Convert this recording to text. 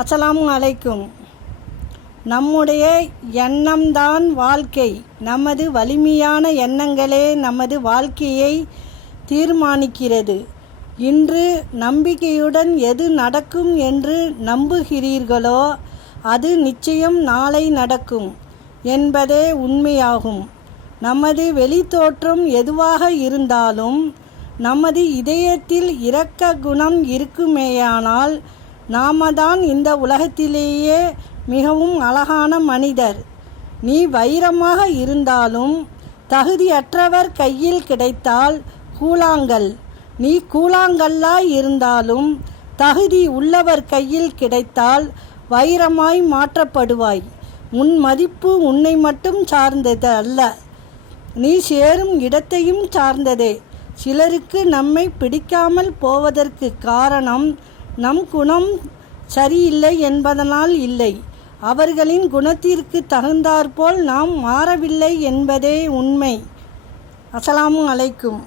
அஸ்ஸலாமு அலைக்கும். நம்முடைய எண்ணம்தான் வாழ்க்கை. நமது வலிமையான எண்ணங்களே நமது வாழ்க்கையை தீர்மானிக்கிறது. இன்று நம்பிக்கையுடன் எது நடக்கும் என்று நம்புகிறீர்களோ அது நிச்சயம் நாளை நடக்கும் என்பதே உண்மையாகும். நமது வெளித்தோற்றம் எதுவாக இருந்தாலும் நமது இதயத்தில் இரக்க குணம் இருக்குமேயானால் நாமதான் இந்த உலகத்திலேயே மிகவும் அழகான மனிதர். நீ வைரமாக இருந்தாலும் தகுதியற்றவர் கையில் கிடைத்தால் கூழாங்கல், நீ கூழாங்கல்லாய் இருந்தாலும் தகுதி உள்ளவர் கையில் கிடைத்தால் வைரமாய் மாற்றப்படுவாய். உன் மதிப்பு உன்னை மட்டும் சார்ந்தது அல்ல, நீ சேரும் இடத்தையும் சார்ந்ததே. சிலருக்கு நம்மை பிடிக்காமல் போவதற்கு காரணம் நம் குணம் சரியில்லை என்பதனால் இல்லை, அவர்களின் குணத்திற்கு தகுந்தாற்போல் நாம் மாறவில்லை என்பதே உண்மை. அஸ்ஸலாமு அலைக்கும்.